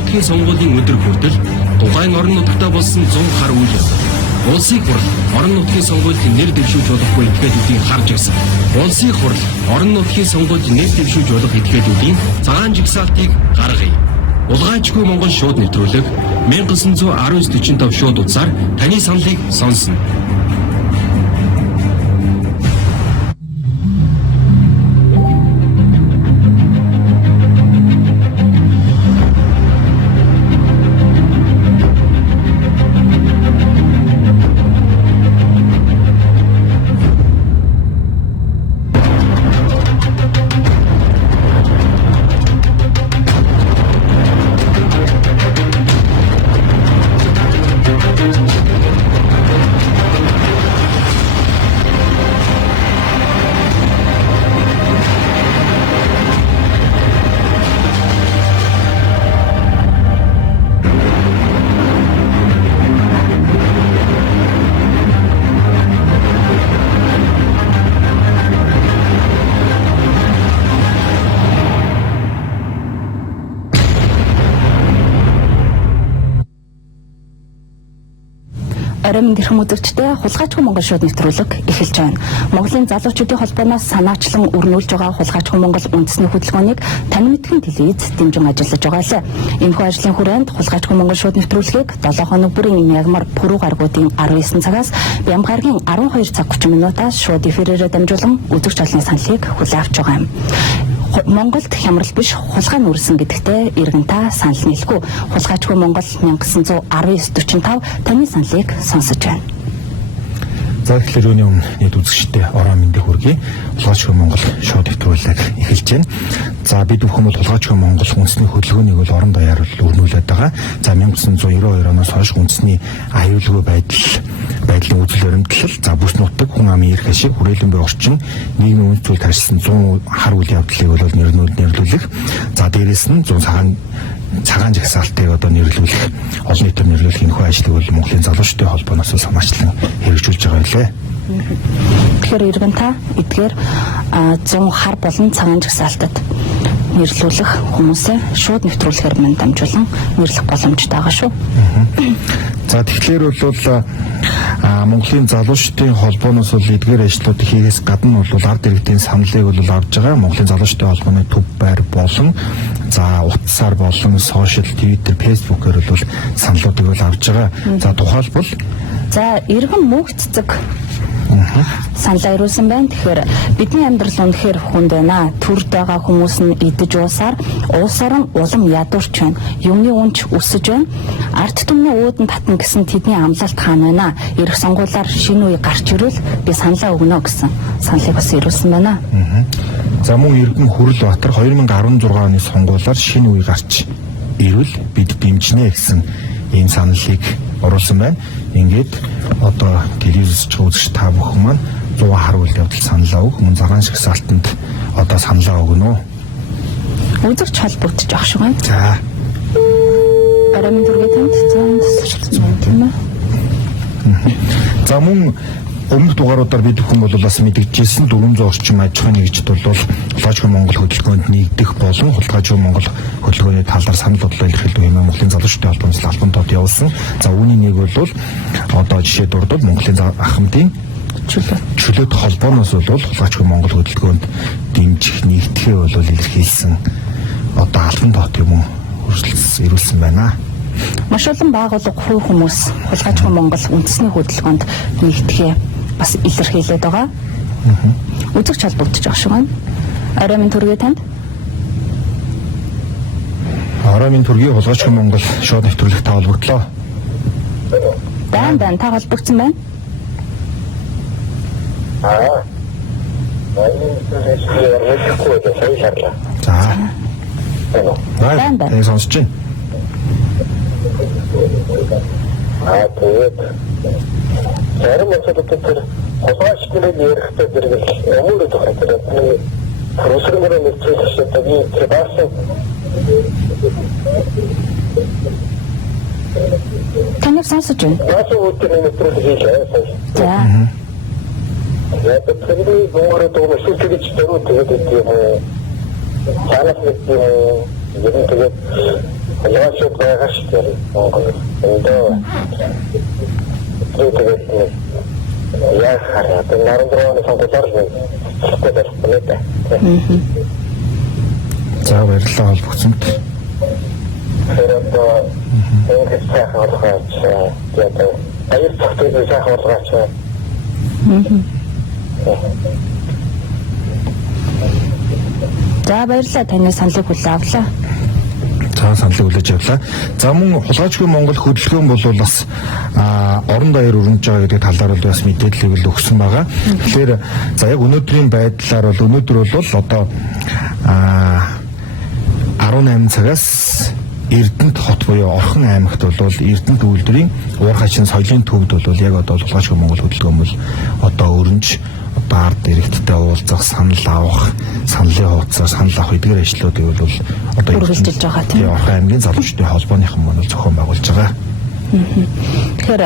нутгийн сонгуулийн өдөр хүртэл тухайн орон нутагтаа болсон 100 хар үйл явдал улсыг хурал орон нутгийн сонгуульд нэр дэвшүүлж болохгүй этгээдүүдийн харж ирсэн. Улсыг хурал орон нутгийн сонгуульд нэр дэвшүүлж болох этгээдүүдийн цагаан жигсаалтыг гаргая. Улгайчгүй Монгол шууд нэвтрүүлэг 1919-45 шууд утсаар таны саналыг сонсно. Оройн дэрхэм үзэгчдээ хулгайчгүй Монгол шууд нэвтрүүлэг эхэлж байна. Монголын залуучуудын холбооноос санаачлан өрнүүлж байгаа хулгайчгүй Монгол үндэсний хөтөлбөөнийг тань мэдхэн телевиз дэмжин ажиллаж байгаа лээ. Энэхүү ажлын хүрээнд хулгайчгүй Монгол шууд нэвтрүүлгийг 7 хоног бүрийн ягмар пүрэв гаргуудын 19 цагаас Бямгаргийн 12 цаг 30 минутаас шууд эфирээр дамжуулан үзэгч олонний саналыг хүлээн авч байгаа юм. Монголд хямрал биш хулгай нүрсэн гэдэгтээ иргэн та санал нийлэхгүй. Хулгайчгүй Монгол 1919-45 таны саналыг сонсож байна. За тэгэхээр үүний өмнө нийт үзэгчтэй ороо мэндийг хүргэе. Хулгайчгүй Монгол шууд нэвтрүүлэг эхэлж байна. За бид бүхэн бол хулгайчгүй Монгол үндэсний хөдөлгөөнийг бол орон даяар өрнүүлээд байгаа. За 1992 оноос хойш үндэсний аюулгүй байдлын үзэл баримтлал, за бүс нутаг, хүн амын эрх ашиг, хүрээлэн буй орчин, нийгмийн үндэс зүйл тарьсан 100 хар үйл явдлыг бол нэрлүүлэх. За дээрээс нь 100 цагаан жагсаалтыг одоо нэрлүүлэх, олон нийтээр нэрлүүлэх энэхүү ажлыг бол Монголын залуучдын холбооноос санаачлан хэрэгжүүлж байгаа байлээ. Тэгэхээр иргэн та эдгээр 100 хар болон цагаан жагсаалтад нэрлүүлэх хүмүүсээ шууд нэвтрүүлэхээр мань дамжуулан нэрлэх боломжтой байгаа шүү. За тэгэхээр бол Монголын залуучдын холбооноос бол эдгээр ажлуудыг хийхээс гадна бол ард иргэдийн саналыг бол авж байгаа. Монголын залуучдын холбооны төв байр болон за утсаар болон сошиал, Twitter, Facebook-оор бол саналуудыг бол авж байгаа. За тухайлбал иргэн мөнх цэцэг саналаа ирүүлсэн байна. Тэгэхээр бидний амьдрал үнэхээр хүнд байна. Төрд байгаа хүмүүс нь идэж уусаар улс орон улам ядуурч байна. Юмны үнч өсөж байна. Арт түмний уудан татна гэсэн тэдний амлалт хаана байна? Ирэх сонгуулиар шинэ үе гарч ирвэл би саналаа өгнө гэсэн саналыг бас ирүүлсэн байна. За мөн иргэн Хүрлбаатар 2016 оны сонгуулиар шинэ үе гарч ирвэл бид дэмжнэ гэсэн ийм саналыг оруулсан байна. Ингээд одоо телевизч үзэгч та бүхэн маань 100 хар үйл явдал саналаа өг, мөн цагаан жагсаалтанд одоо саналаа өгнө. Үзэгч холбогдож ах шиг байна. За. Оройн дөрвийн танд зүүн тийм ээ. За мөн өмнөх дугааруудаар бид бүхэн бол бас мэдгэжсэн 400 орчим аж ахуйн нэгжид бол хулгайчгүй Монгол хөтөлбөрөнд нэгдэх болон хулгайчгүй Монгол хөтөлбөрийн талаар санал бодлоо илэрхийлэх юм Монголын залуучдын холбооноос албан тод явуулсан. За үүний нэг бол одоо жишээ дурдвал Монголын ах хамтын чөлөөт холбооноос бол хулгайчгүй Монгол хөтөлбөрөнд дэмжих нэгдэхээ бол илэрхийлсэн одоо албан тод юм ирүүлсэн байна. Маш олон байгууллага, хувь хүмүүс хулгайчгүй Монгол үндэсний хөтөлбөрөнд нэгдэхээ бас илэрхийлээд байгаа. Үзэгч холбогдож байгаа шүү. Оройн төргий танд? Оройн төргий хулгайчгүй Монгол шууд нэвтрүүлэгт холбогдлоо. Дан та холбогдсон байна? За. Сонсож байна. Тэгээд зарим асуудлууд хулгайчдын ярихтай зэрэг өмнө тохиолдсон. Профессорын нэвтрүүлэгч би баасан таныг сонсож байна. баасан үеийн нэвтрүүлэг хийлээ. За. Яг тэрний боорот өмсөлтөж дөрөв тэгээд юм. Цаанаас нэг юм тэгээд Хулгайчид байгаа шүү дээ. Монгол. Тэгээд яах хараа. Тэгээд наран дөрөвний сонгуулаар нэг хэлэхгүй байна. За баярлалаа холбогцсонд. Тэгээд энэ сайхан болгооч. Тэгээд аяр цагтыг сайхан болгооч. За баярлалаа, таны саналыг хүлээн авлаа. За саналыг хүлээж авлаа. За мөн хулгайчгүй Монгол хөдөлгөөн бол бас орон даяар өрнөж байгаа гэдэг талаар бол бас мэдээлэл өгсөн байгаа. Тэгэхээр за яг өнөөдрийн байдлаар бол өнөөдөр бол одоо 18 цагаас Эрдэнэт хот буюу Орхон аймагт бол Эрдэнэт үйлдвэрийн уурхайчин соёлын төвд бол яг одоо хулгайчгүй Монгол хөдөлгөөн бол одоо өрнөж баард иргэдтэй уулзах, санал авах, саналын хуудасаар санал авах эдгээр ажлуудыг бол одоо үргэлжлүүлж байгаа тийм. Орхон аймгийн залуучдын холбооныхан мөн зохион байгуулж байгаа. Тэгэхээр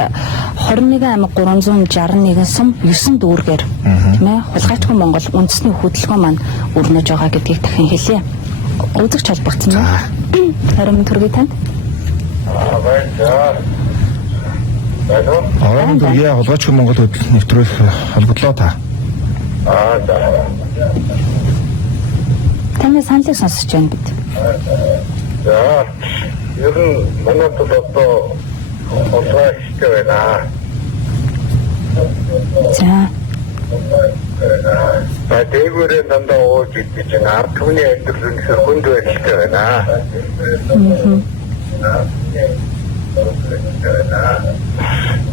21 аймаг 361 сум 9 дүүргээр тийм ээ хулгайчгүй Монгол үндэсний хөдөлгөөн маань өрнөж байгаа гэдгийг дахин хэлье. Үзэгч холбогдсон байна. Харин төргий танд. Орон дүүргийн хулгайчгүй Монгол хөдөлгөөн нэвтрүүлэх холбогдлоо та. Таны саналыг сонсож байна бид. За, ер нь манайд одоо хулгайчтай байна. За. Дээгүүрээ дандаа ууж идэж байгаа ард түмний амьдрал нь хүнд байдалтай байна.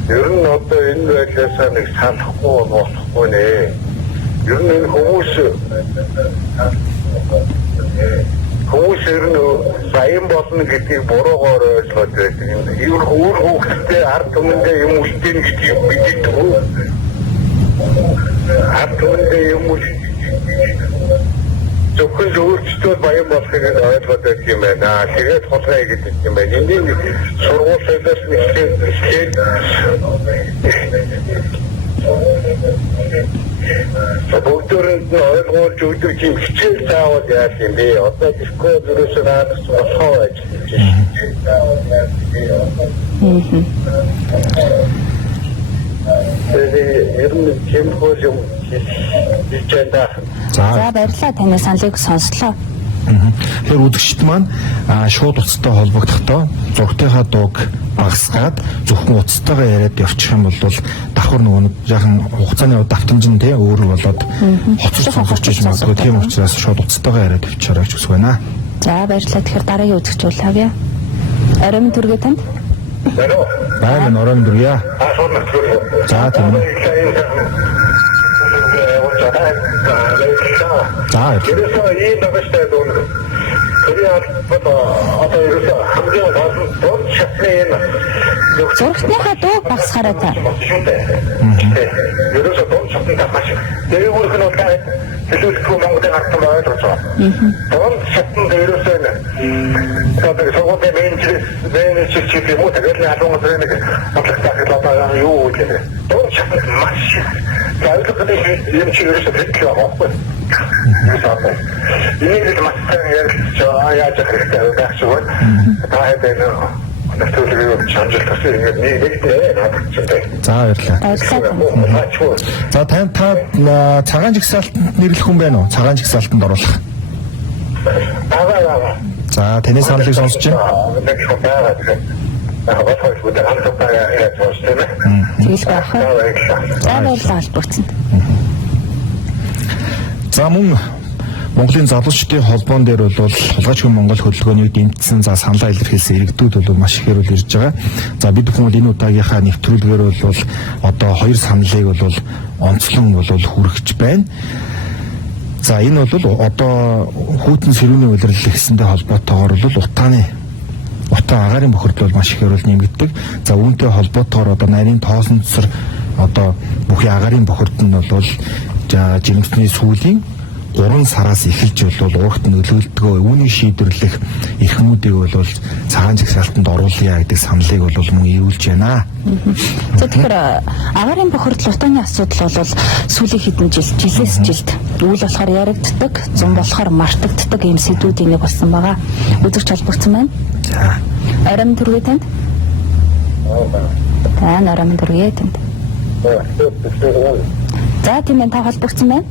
Ер нь одоо энэ байдлаасаа нэг салахгүй болохгүй нэ. Ер нь энэ хүмүүс ер нь сайн болно гэдгийг буруугаар ойлгоод байдаг. Ер өөр хүүхдээ ард түмэндээ юм үлдээн гэдгийг мэддэг. Ард түмэндээ юм зөвхөн өөрчлөлт баян болохыг ойлгоод байдаг юм байна. Тэгээд хулгай гэдэг юм байна. Энийг сургуулиудаас нэхлээд бүгдөрөнд нь ойлгуулж өгдөг юм хичээл заавал яах юм бэ? Одоо дискෝ дөрөс наадс болохоо ажиллаж ер нь хэмхүүл юм хийж байна. За баярлалаа, таны саналыг сонслоо. Тэгэхээр үзэгчд маань шууд уцтай холбогдохдоо зургтынхаа дууг багасгаад зөвхөн уцтайгаа яриад явчих юм бол давхар нөгөө яхан хугацааны давтамж нь тий өөр болоод хоцорч сонсогч магадгүй тийм учраас шууд уцтайгаа яриад явчихараа гэж үсэх байна. За баярлалаа. Тэгэхээр дараагийн үзэгч бол авъя. Орон төргий танд. Баярлалаа, орон төргий. За тийм үү. За 그래서 이 나가시다도 그래야 одоо ерөөсө хамгийн гол нь чатны зургтныхаа дууг багасгаарай та. ерөөсө дон чатны маш дээгүүрх нь удаа хэлүүлэхгүй Монголын хатан байгаад байгаа. Дон чатны ерөөсө одоо согоодын менежер чип юм уу тэгэл алуун зэрэг батлагтаа хэлээд юу гэх юм. Дон чатны маш заавал юм чи ерөөсө хэлэх байхгүй. Энийг л мастер яаж хэрэгтэй байх шиг байна. Та хэдэн нэвтрүүлгийг шалжилтаас ингэж нэгтэй надад. За баярлалаа. За та цагаан жигсаалтанд нэрлэх хүн байна уу? Цагаан жигсаалтанд оруулах. За таны саналыг сонсож байна. Тэгэл байх. За баярлалаа холбогдсон. За мөн Монголын залуучдын холбоон дээр бол хулгайчгүй Монгол хөдөлгөөнийг дэмжсэн за саналаа илэрхийлсэн иргэдүүд бол маш ихээр ирж байгаа. За бид бүхэн энэ удаагийнхаа нэвтрүүлгээр бол одоо хоёр саналыг бол онцлон бол хүргэж байна. За энэ бол одоо хүйтэн сэрүүний улирлал гэсэнтэй холбоотойгоор бол утаа агаарын бохирдол маш ихээр нэмэгддэг. За үүнтэй холбоотойгоор одоо нарийн тоосон цэсэр одоо бүхий агаарын бохирдол нь бол жирэмсний сүүлийн 3 сараас эхэлж бол урагт нөлөөлдгөө үүнийг шийдвэрлэх эрхмүүдийг бол цагаан жагсаалтанд оруулъя гэдэг саналыг бол мөн иүүлж байна. За тэгэхээр агаарын бохирдол утааны асуудал бол сүүлийн хэдэн жилээс жилд үйл болохоор яригддаг, зам болохоор мартагддаг ийм сэдвүүдийн нэг болсон байгаа. Үзэгч холбогдсон байна. За. Арам төргий танд? Арам төргий танд. За тийм ээ та холбогдсон байна.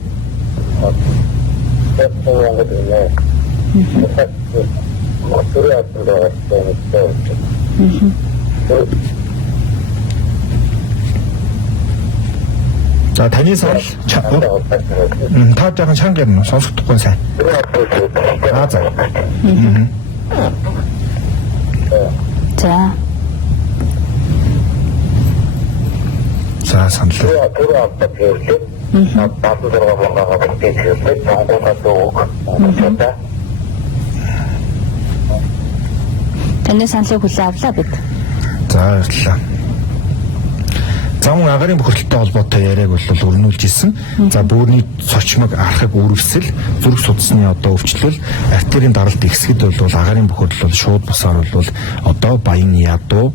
За таны санал та жаахан чанга ярина сонсохдохгүй сайн. За. За. За санал. Таны саналыг хүлээн авлаа бид. За баярлалаа. За мөн агарын бохирдолтой холбоотой яриаг бол өрнүүлж ирсэн. За бөөрийн цочмог архаг үүргэсэл зүрх судасны одоо өвчлөл артерийн даралт ихсгэд бол агарын бохирдол бол шууд бусаар бол одоо баян ядуу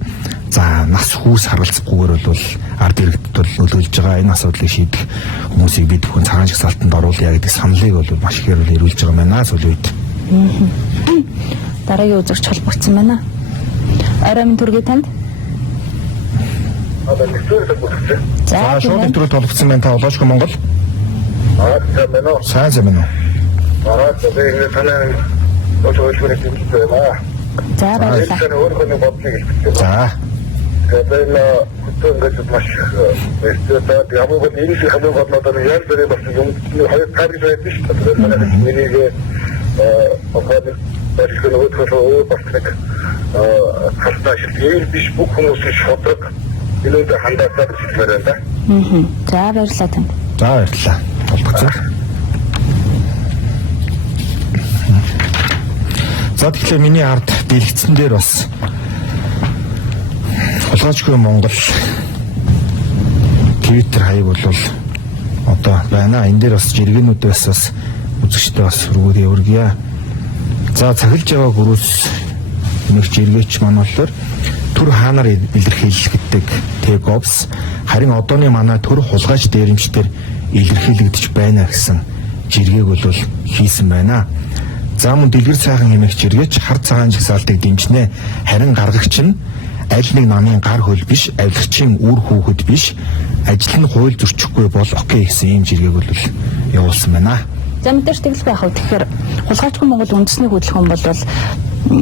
за нас хүүс харгалзахгүйгээр бол ард иргэдэд бол нөлөөлж байгаа энэ асуудлыг шийдэх хүмүүсийг бид бүхэн цагаан жагсаалтанд оруулъя гэдэг саналыг бол маш ихээр ирүүлж байгаа байна сүүлийн үед. Дараагийн үзэгч холбогдсон байна. Арам төргий танд? За шууд нэвтрүүлэг толгдсон байна та Улаачгүй Монгол. Сайн байна уу? За баярлалаа. За. Тэгээд хөтөнгөж маш эсвэл ямар нэг юм шиг хамаг бодлоо яар зэрэг бас юм хоёр тарих байдаг шүү дээ. Тэгээд миний опад бэрхшээлүүд хөлөө бас нэг хасташ ийм биш бүх хүмүүсийн шодрог илүүд хандаасаар хэлмээр байна. За баярлалаа танд. За баярлалаа. Толгоцоо. За тэгэхээр миний ард дэлгэцэн дээр бас Улаачгүй Монгол Twitter хаяг бол одоо байна. Энэ дээр бас жиргэнүүдээс бас үзэгчтэй бас өргөе. За цахилж байгаа гөрөөс нэг жиргээч маань болохоор төр хаанаар илэрхийлэгддэг Теговс харин одооны манай төр хулгайч дээрэмчдэр илэрхийлэгдэж байна гэсэн жиргээг бол хийсэн байна. За мөн дэлгэр сайхан хэмээх жиргээч хар цагаан жагсаалтыг дэмжнэ. Харин гаргагч нь аль нэг намын гар хөл биш, авилгачийн үр хүүхэд биш, ажил нь хууль зөрчихгүй бол окей гэсэн юм жиргээг бол явуулсан байна. За мэдээж тэгэлгүй яах вэ? Тэгэхээр Хулгайчгүй Монгол үндэсний хөдөлгөөн бол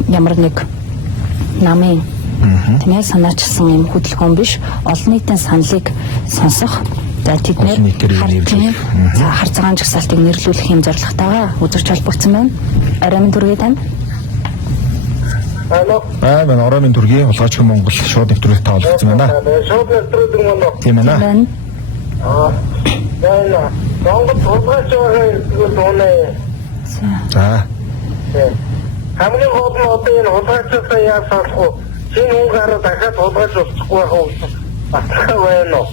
ямар нэг намын тэмээ санаачилсан юм хөдөлгөөн биш, олон нийтийн саналыг сонсох. За тэднэр хар цагаан жагсаалтыг нэрлүүлэх юм зорилготойгоо үзэж холбогдсон байна. Арам төргий танд? Байна. Оромын төргий Улаачгүй Монгол шууд нэвтрүүлэгт таалагдсан байна. Шууд нэвтрүүлэг мөн үү? Тийм байна. Байна. Монгол хулгайч байгаа За. хамгийн гол нь одоо энэ хулгайчтай яаж салах вэ? Шинэ хүн гараа дахиад хулгайч болчихгүй байх уу? Батхаа байна уу?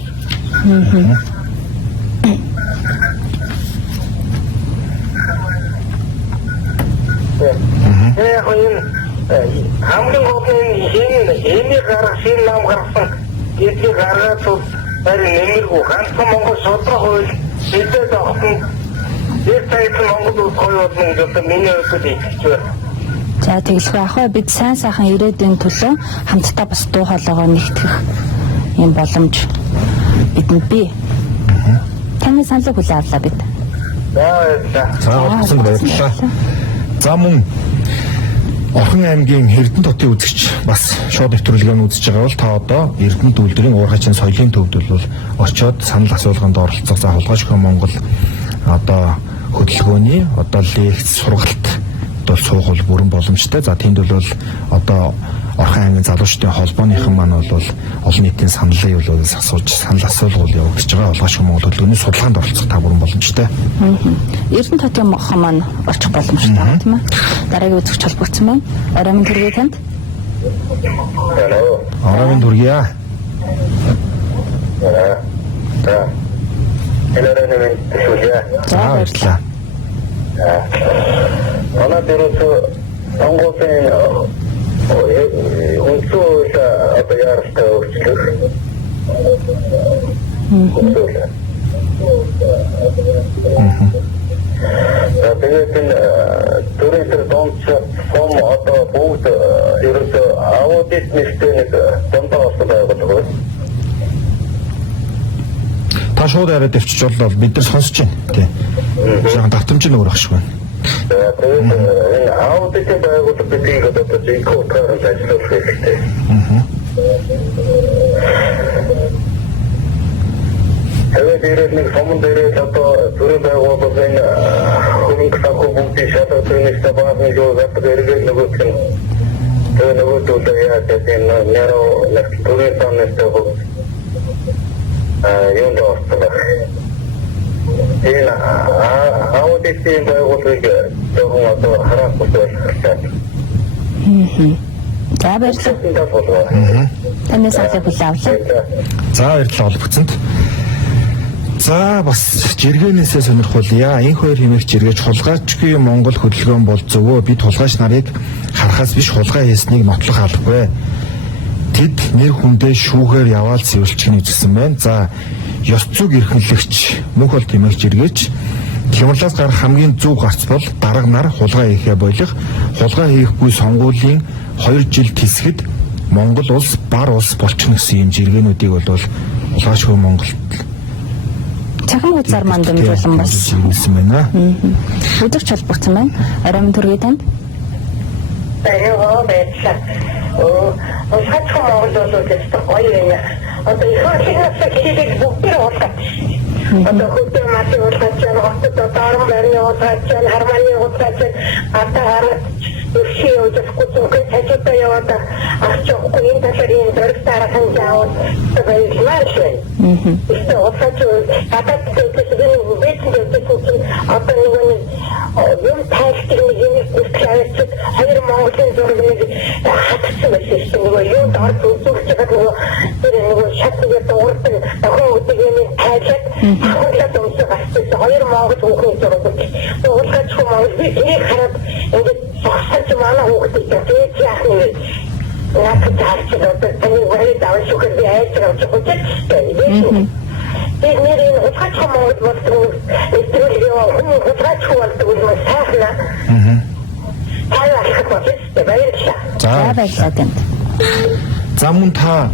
Яг энэ хамгийн гол нь энэ гарах шинэ нам гаргасан гэдгийг гаргаад бол харин нэмэргүй ганцхан Монгол шодрох хууль хэдээд авсан яг тайсан Монгол улс хоёр болно гэж миний хувьд хэлж байна. За тэгэлгүй ах бид сайн сайхан ирээдүйн төлөө хамтдаа бас дуу хоолойгоо нэгтгэх юм боломж бидэнд бий. Таны саналыг хүлээн авлаа бид. За баярлалаа. За мөн Орхон аймгийн Эрдэнэ хотын үзэгч бас шууд нэвтрүүлгийг үзэж байгаа бол та одоо Эрдэнэ үйлдвэрийн уурхайчийн соёлын төвд бол очиод санал асуулганд оролцох за Хулгайчгүй Монгол одоо хөдөлгөөний одоо лекц сургалт бол суух бол бүрэн боломжтой. За тэнд бол одоо Орхон аймгийн залуучдын холбооныхан маань бол олон нийтийн саналыг бол асууж санал асуулга явагдаж байгаа. Хулгайчгүй Монгол хөдөлгөөний судалгаанд оролцох та бүрэн боломжтой. Эрдэнэ хотын мохон маань очих боломжтой байна тийм ээ. Дараагийн үзэгч холбогдсон байна. Арамын төргий танд? Арамын төргий аа. За баярлалаа. Манай дөрөв Монголын үнцүүл одоо яаралтай өөрчлөх. Тэгээд энэ төрийн төр донц ном одоо бүгд ерөөсөө аудит нэгтэй нэг дундаа болсон байгууллага. Та шууд яриад авчиж боллоо бид нар сонсож байна тий. Жаахан давтамж нь өөр ах шиг байна. Тэгээд аудитын байгууллага биднийг одоо зинхэнэ утгаараа ажиллуулах хэрэгтэй. Тэгээд нэг суман дээр одоо төрийн байгууллагын хөрөнгө санхүү бүгдийг шалгах нэг табааны юу гэдэг эргээд нөгөөх нь тэгээд нөгөөдөө яа гэдэг нь нэрөө нэг төрийн санаатай бүгд юунд орсон. Энэ аудитын байгууллагыг зөвхөн одоо хараах болчихсон. За баярлалаа. Таны саалыг хүлээн авлаа. За баярлалаа олбоцонд. За бас жиргэнээсээ сонирхуулъя. Энэ хоёр хэмээх жиргэж хулгайчгүй Монгол хөдөлгөөн бол зөвөө бид хулгайч нарыг харахаас биш хулгай хийснийг нотлох албагүй. Тэд нэр хүндээ шүүхээр яваал цэвэрлчих нэгжсэн байна. За ёс зүйг эрхэмлэгч мөнх бол хэмээх жиргэж Хямралаас гарах хамгийн зөв гарц бол дарга нар хулгай хийхээ болох хулгай хийхгүй сонгуулийн 2 жил тисгэд Монгол улс бар улс болчихно гэсэн юм жиргэнүүдийг бол хулгайчгүй Монголд цахим хуудасаар мандамжуулан бас хэлсэн байна. Өдөрч холбогдсон байна. Арамын төргий танд. Баярлалаа баярлалаа. Хулгайчгүй Монгол бол зөвхөн гоё юм. Одоо их хэвээр хийдэг бүгд хулгайч. Одоо хөдөө машин хулгайч, хотод дорн байрны хулгайч, харманы хулгайч, атаар өшөө зөвхөн цаашдаа яваад арчахгүй энэ талын дөрөвтархан заавал баярлалаа. Ихтэй хулгайч гадаад дэвтэрийн үеийн одоо нэг юм тайлбар нэг юм үсгэлж хоёр Монголын зургийг хатсан байсан шүү дээ. Юу дор зүгж байгаа нөгөө шатны дуурсан тохиол үдгийн тайлбар хуулаад өмсөж хоёр Монгол хүүхэн зургийг уулгаж хүмүүс энийг хараад ингээд сахаж манай хүүхдүүд тэгээд яах вэ? Наад таарч байгаа таны вэрэ давж өгөх яаж гэж бодож тэгээд нэрийн хулгайч Монгол болдог нэвтрүүлгээ хулгайч болдог юм сайхна. Тайлах гэж баярлалаа. За баярлалаа. За мөн та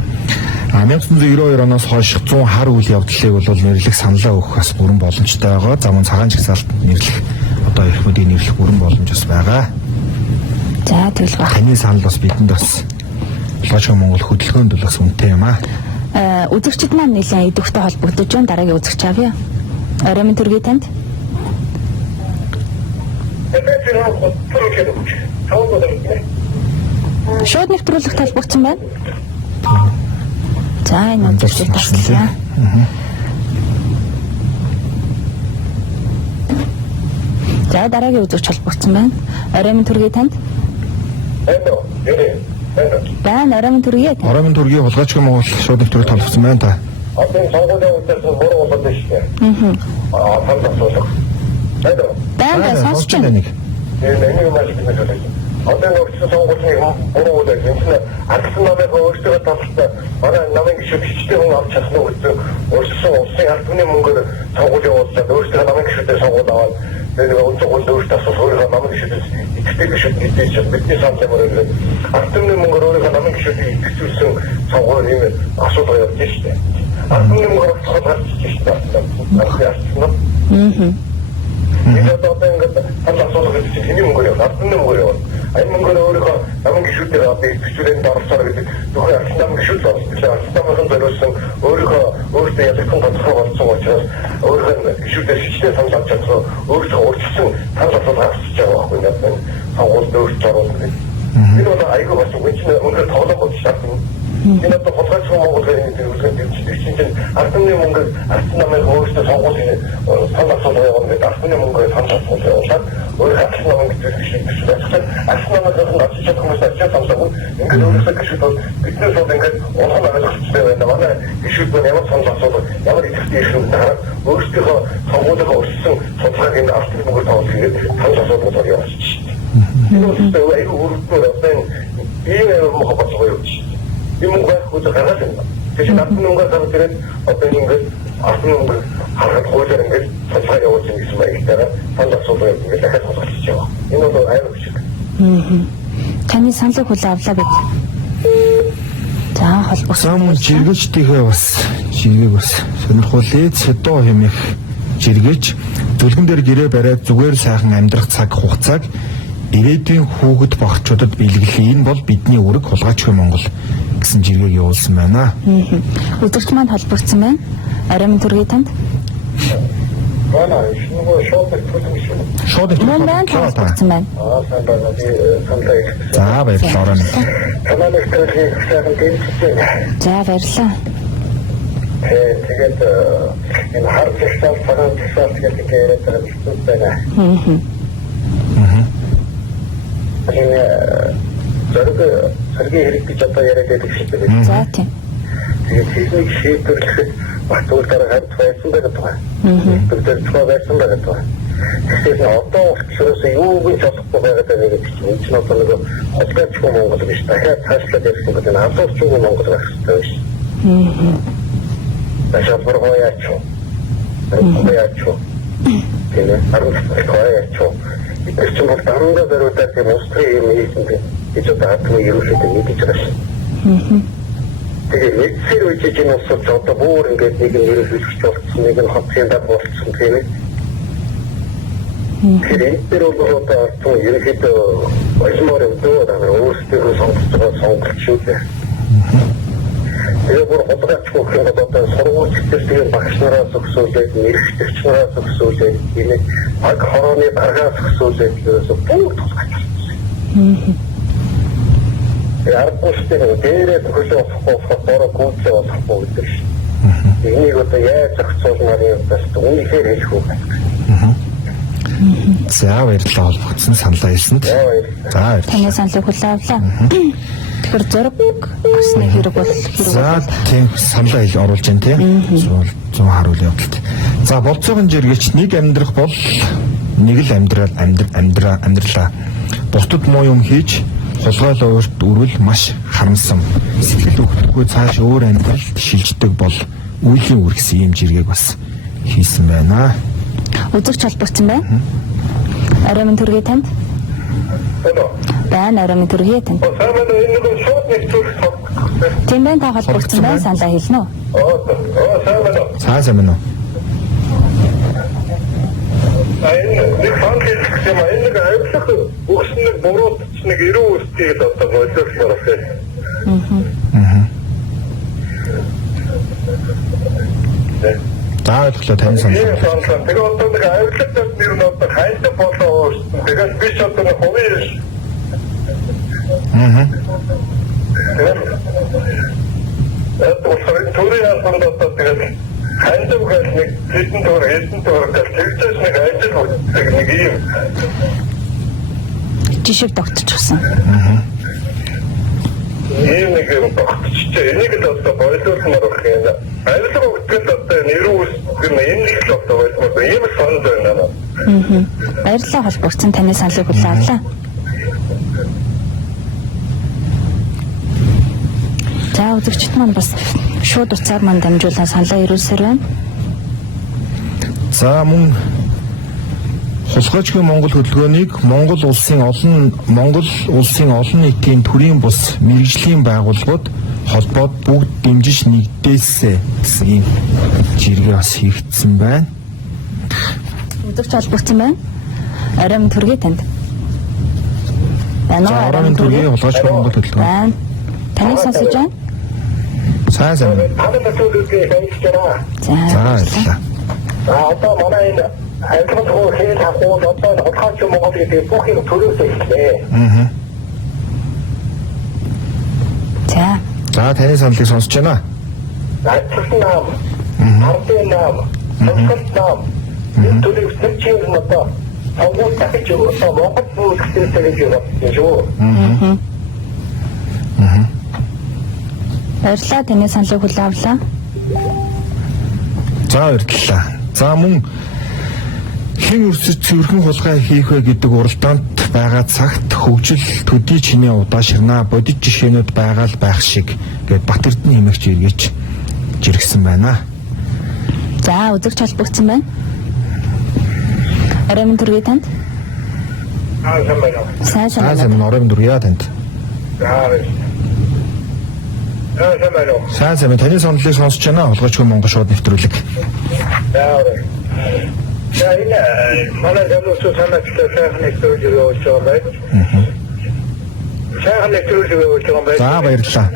1992 оноос хойш 100 хар үйл явдлыг бол нэрлэх саналаа өгөх бас бүрэн боломжтой байгаа. За мөн цагаан жагсаалт нэрлэх одоо эрхмүүдийг нэрлэх бүрэн боломж бас байгаа. За тэгэл ба. Таны санал бас бидэнд бас хулгайчгүй Монгол хөдөлгөөнд бол бас үнэтэй юм аа. Үзэгчид маань нэлээд идэвхтэй холбогдож байна. Дараагийн үзэгч авъя. Арамын төргий танд. Шууд нэвтрүүлэгт холбогдсон байна. За энэ үзэгчид таслаа. За дараагийн үзэгч холбогдсон байна. Арамын төргий танд. Арамын төргий. Арамын төргий хулгайчгүй Монгол шууд нэвтрүүлэгт холбогдсон байна та. Одоо сонгуулийн үеэс буруу болоод байна шүү дээ. Хамт асуулах. Баа сонсч байна. Нэг. Энэ юм маш их байна. Одоо нөхцөл сонгуулийн буруу болоод энэ ардсан намайг өөрсдөө тавтаа манай намайг шүтгчтэй хүн авч чадсан уу гэсэн өөрсдөө улсын албаны мөнгөөр сонгуулийн уулзаад өөрсдөө намайг шүтээ сонгуул аваад тэгээд өнцөг өөрсдөө асуух өөрийнхөө намайг шүтээ итгэдэг шүт гэдэг чинь бидний санал юм аа. Албаны мөнгөөр өөрийнхөө намайг шүтээ итгэжүүлсэн сонгуулийн юм асуудал явж шүү дээ. Албаны мөнгөөр авах гарч шүү дээ. Энэ одоо ингээд асуудал гэдэг чинь хэний мөнгөөр явах, албаны мөнгөөр явах. Энэ мөнгөөр өөрийнхөө намайг шүтээ аваад итгэжүүлэн дорсоор гэдэг зөвхөн албаны намайг шүтээ авах. Албаны зориулсан өөрийнхөө өөртөө ялгсан тодорхой болсон учраас өөрийнхөө шүтээ шигтэй санал авч чадсан өөртөө урьдчилсан санал асуулга авчиж байгаа байхгүй надад сонгуульд өөртөө оруулах. Энэ бол айгүй бас үнэхээр өндөр тоглоом болж шаардсан. Энэ одоо хулгайчгүй Монголын үзэгдэл чинь албаны мөнгөөр албаны намайг өөртөө сонгуулийн санал асуулга явуулах гэдэг албаны мөнгөөр санал асуулга явуулаад өөрийнхөө албаны намайг зөвшөөрөх гэсэн. Албаны намайг авч чадах хүмүүс ажил саналгүй ингээд өөрөөсөө гişүүд бол бидний шууд ингээд улаан ойлгохтой байна. Манай гişүүд бол ямар санал асуулга ямар идэвхтэй юм хараад өөрсдийнхөө сонгуулийнхаа өрссөн судалгааг энэ албаны мөнгөөр тавуулах гэдэг санал асуулга явуулчих шүү дээ. Энэ бол айгүй өргөдмөр одоо энэ мохобоц гоё шүү. Юм байхгүй гараад байна. Тэгэхээр албаны мөнгөөр гараад ирээд одоо ингээд албаны мөнгөөр харахад хуулиар ингээд судалгаа явуулсан гэсэн маягтайгаар санал асуулга ингээд дахиад судалж байгаа. Энэ бол айгүй шиг. Таны саналыг хүлээн авлаа бид. За холбогдсон. Сам жиргэжтийхээ бас жиргэг бас сонирхуулъя. Сэдо хэмээх жиргэж зүлгэн дээр гэрээ бариад зүгээр сайхан амьдрах цаг хугацааг ирээдүйн хүүхэд багчуудад бэлгэлээ. Энэ бол бидний үүрэг хулгайчгүй Монгол гэсэн жиргэг явуулсан байна. Үзэгч маань холбогдсон байна. Арай минь төргий танд. Шууд их Мөн байна холбогдсон байна. За баярлалаа ороо. За баярлалаа. Тэгээд энэ хар зэгсэл цагаан зэгсэл гэдэг яриад байгаа зүйл байна. Энэ зэрэг хэрэг гэж одоо яриад байдаг шүү дээ. За тийм. Тэгээд техник шийдвэрлэхэд батул дараа харж байсан байдаг байна. Тэгээд зөвхөн байсан байдаг байна. Тэгэхээр одоо учраас юу гэж болохгүй байгаад байгаа гэдэг чинь энэ ч одоо нэг холбоочгүй Монгол биш. Дахиад цаашлаад ярьсан гэдэг нь алуурчгүй Монгол байх хэрэгтэй биш. Шалбар гояач. Гояач. Тэгээ аргач гояач. Тэр чинь бол дандаа зориулаад тийм устрын юм хийсэн гэж одоо хатны ерөөсөө мэдэж байгаа шин. Тэгээ мэдсээр үжиж энэ усч одоо бүр ингээд нэг нь ерөөсөж болчихсон, нэг нь хотын даг болчихсон тийм ээ. Тэгэхээр энэ дээр бол одоо ерөөхдөө ожмоор өгдөө өөрсдөө сонгож байгаа сонголт шүү дээ. Тэгээд бүр хулгайчгүй гэх юм бол одоо сургууль чиглэлийн багш нараас өгсүүлээд, нэрхтэгч нараас өгсүүлээд, энэ баг хорооны даргаас өгсүүлээд ерөөсөө бүр тусгаж байна. Аргуустай дээрээ хөлөө болохгүй, бороо гүйцээ болохгүй гэдэг шин. Энийг одоо яаж зохицуулмаар юм бас үнэхээр хэлэх үү байна. За баярлалаа холбогдсон саналаа хэлсэнд. За Таны саналыг хүлээн авлаа. Тэгэхээр зураг авсны хэрэг бол За тийм саналаа хэл оруулж байна тийм. 100 харуул явдалт. За болцоохон жиргэч нэг амьдрах бол нэг л амьдралаа. Бусдад муу юм хийж хулгайлаа өөрт өрвөл маш харамсан. Сэтгэл өгөхгүй цааш өөр амьдралд шилждэг бол үеийн үр гэсэн юм жиргэг бас хийсэн байна. үзэгч холбогдсон байна. Арай минь төргий танд. Байна арай минь төргий танд. Тийм байна та холбогдсон байна саналаа хэлнэ үү? Сайн байна уу? Нэг фан хэлэх юм аа нэг авилах өгсөн нэг буруутч нэг 90 үстэйг одоо боловсруулах байна. За ойлголоо тань санал. Тэгээ одоо нэг авилах нэр нь одоо хайд болоо өөрсөн. Тэгээд биш одоо нэг хувийн биш. Это усрын төрийн албанд одоо тэгээд хайд гал нэг хэдэн төр гал тэгчээс нэг ажил үүсгэх нэг юм. Жишээ тогтчихсон. Ийм нэг юм тогтчих. Энийг л одоо бойлуулмаар болох юм. Авилга өгдөл одоо нэрүүс энэ л одоо бойлмоор ийм сонд байна. Баярлалаа холбогдсон таны саналыг хүлээн авлаа. За үзэгчд маань бас шууд уцаар маань дамжуулан саналаа ирүүлсээр байна. За мөн хулгайчгүй Монгол хөдөлгөөнийг Монгол улсын олон нийтийн төрийн бус мэргэжлийн байгууллагууд холбоод бүгд дэмжиж нэгдээсэ гэсэн юм жиргээ бас хийгдсэн байна. Үзэгч холбогдсон байна. Арай минь төргий танд. За арай минь төргий хулгайчгүй Монгол хөдөлгөөн. байна. Таныг сонсож байна. Сайн. За баярлалаа. Одоо манай энэ авилгын хэл хавхууд одоо хулгайч Монгол гэдэг бүх юм төрөөсөө эхлэв. За таны саналыг сонсож байна. Ачсан нам, ардын нам, сонголт нам, энэ төрлийн үсчээр нь одоо сонгуул дахиж одоо Монгол бүлэгтэй гэж байна шүү. Баярлалаа таны саналыг хүлээн авлаа. За баярлалаа. За мөн хэн өрсөж цэвэрхэн хулгай хийх вэ гэдэг уралдаанд байгаа цагт хөгжил төдий чиний удаашрнаа бодит жишээнүүд байгаа л байх шиг гэд Батэрдэн хэмээх жиргэж жиргсэн байна. За үзэгч холбогдсон байна. Арай минь төргий танд. Сайн байна. Сайн Оройн дүргийа танд. Сайн уу. Сайн таны сонлыг сонсож байна. Хулгайчгүй Монгол шууд нэвтрүүлэг. За энэ манай залуучууд санаачлаа сайхан нэвтрүүлэг явуулж байгаа байна. Сайхан нэвтрүүлэг явуулж байгаа байна. За баярлалаа.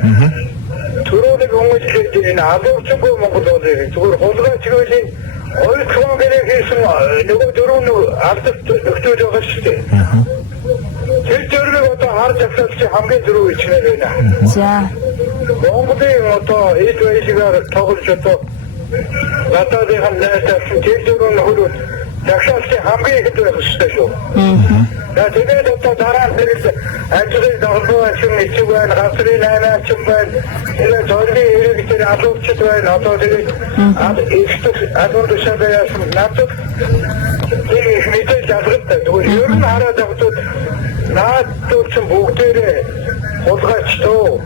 Төрөнийг хүмүүжлээд энэ алуучгүй Монгол улсын зүгээр хулгайчгүй ойлцоо гэрээ хийсэн нөгөө дөрөв алдалт нөхцөл байгаа шүү дээ. Тэр төрөнийг одоо харж авсалч хамгийн дөрөв ичнэр байна. За. Монголын одоо эд байлгаар тоглож одоо нададын найзсан тэр дөрөв нөхөд загшаалтын хамгийн ихэд байх хэрэгтэй шүү. Тэгээд одоо дараа нь ажлын дагуулсан хэцүү байна, газрын аймагч байна. Тэгээд зорилгын хэрэг дээр алуучд байна. Одоо тэгээд адуу тушаал яасан надад их мэдээж аврагтай. Тэгвэл ер нь хараад авдууд наадууд ч бүгдээрээ хулгайчтоо.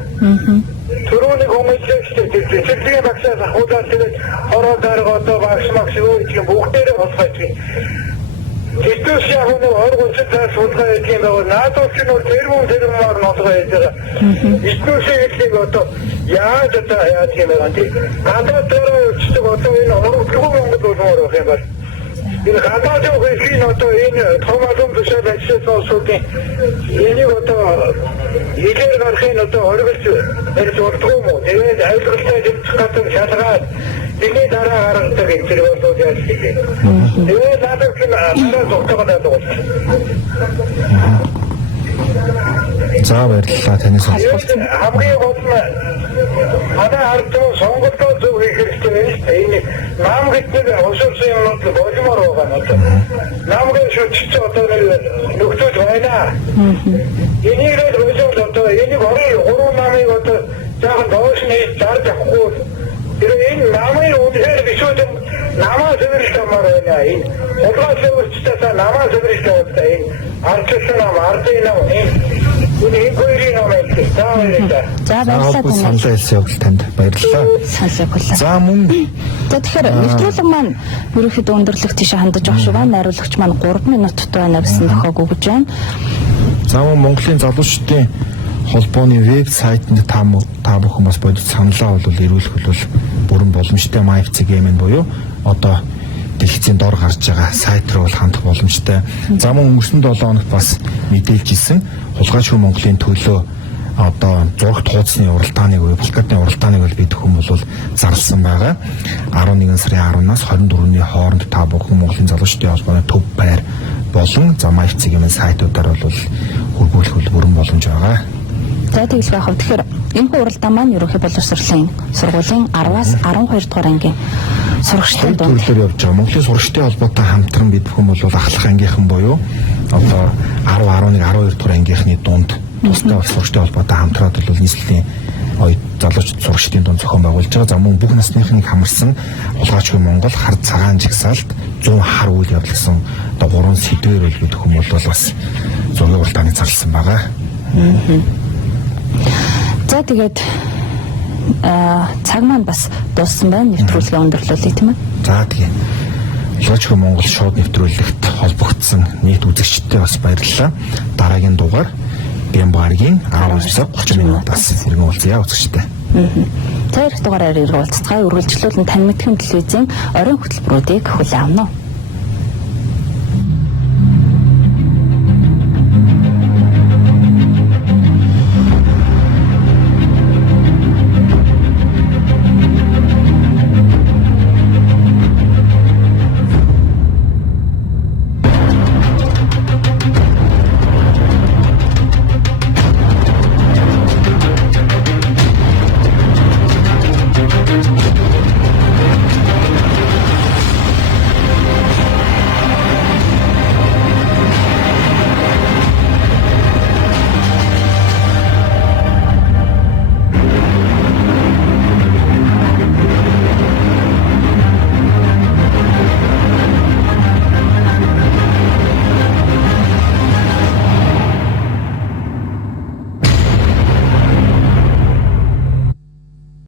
Төрөнийг хүмүүжлэхдээ тэтгэлийн багшаас ахуулаад тэгээд хороо дарга одоо багш юу гэх юм бүгдээрээ хулгайч. Тэтгэс яг нэг оргонцтой судалгаа хийх юм бол наадууд ч нөр тэрмээр нотгоо хийж байгаа. Итнүүсийг одоо яаж одоо яаж юм бэ? Гадаад төрөйчдөг одоо энэ оргонцгүй Монгол болох юм байна. Энэ гадаад үеийн одоо энэ томаалын тушаал ажилласан улсуудын энийг одоо илэр гарахын одоо оргилж ярьж болдгоо юм уу? Тэгээд айлгалтай дэмжих гэдэг шалгаад тэрний дараа гаргадаг энэ зэрэг яаж хийх вэ? Тэгээд надад ч дараа зогтоод байгаа. За баярлалаа таны сонлоо. Хамгийн гол нь манай ардуу сонголтоо зөв хийх хэрэгтэй. Энэ нам гэдэг уушурсан юмнууд болмоор байгаа нь. Намгийн шүтч одоо нөхцөл байна. Энийг л өсөж одоо энийг орон намыг одоо жаахан доош нь зарж авахгүй. Тэр энэ намын үнээр бишүүд намаа зөвөрлөмөр байна. Энэ хулгай зөвөрлөлтөөс намаа зөвөрлөлт байна. Энэ ардсан нам ардын нам энэ гойрын нам ээ. За баярлалаа тань. Саналаа хэлсэн явдал танд баярлалаа. Сонсог хүлээ. За мөн За тэгэхээр нэвтрүүлэг маань ерөнхийдөө өндөрлөх тийш хандаж явах шүү байна. Найруулагч маань 3 минуттай байна гэсэн тохиог өгж байна. за мөн Монголын залуучдын холбооны вебсайтанд та бүхэн бас бодит саналаа бол ирүүлэх бол бүрэн боломжтой MyFCGM буюу одоо дэлгэцийн дор гарч байгаа сайт руу бол хандах боломжтой. За мөн өнгөрсөн 7 хоногт бас мэдээлж ирсэн хулгайчгүй Монголын төлөө одоо зурагт хуудасны уралдааныг буюу плакатын уралдааныг бол бид хүмүүс бол зарласан байгаа. 11 сарын 10-наас 24-ний хооронд та бүхэн Монголын залуучдын холбооны төв байр болон MyFCGM сайтуудаар бол хөрвүүлэх бүрэн боломж байгаа. За тэгэл байх вэ. Тэгэхээр энэ уралдаан маань ерөнхий боловсролын сургуулийн 10-аас 12 дугаар ангийн сурагчдын дунд төрлөөр явж байгаа. Монголын сурагчдын холбоотой хамтран бид бүхэн бол ахлах ангийнхан буюу одоо 10, 11, 12 дугаар ангийнхны дунд тусдаа сурагчдын холбоотой хамтраад бол нийслэлийн оюут залууч сурагчдын дунд зохион байгуулж байгаа. За мөн бүх насныхныг хамарсан хулгайчгүй Монгол хар цагаан жагсаалт 100 хар үйл явдал гэсэн одоо 3 сэдвээр бол бид бүхэн бол бас зургийн уралдааныг зарласан байгаа. За тэгээд цаг маань бас дууссан байна. Нэвтрүүлгээ өндөрлүүлээ тийм ээ. За тийм. Хулгайчгүй Монгол шууд нэвтрүүлэгт холбогдсон нийт үзэгчдтэй бас баярлалаа. Дараагийн дугаар Бямбаргийн 12:30 минутаас иргэн уулзъя үзэгчтэй. Тэр дугаараар иргэн уулзцгаая. Үргэлжлүүлэн тань мэдхэн телевизийн оройн хөтөлбөрүүдийг хүлээн авна уу.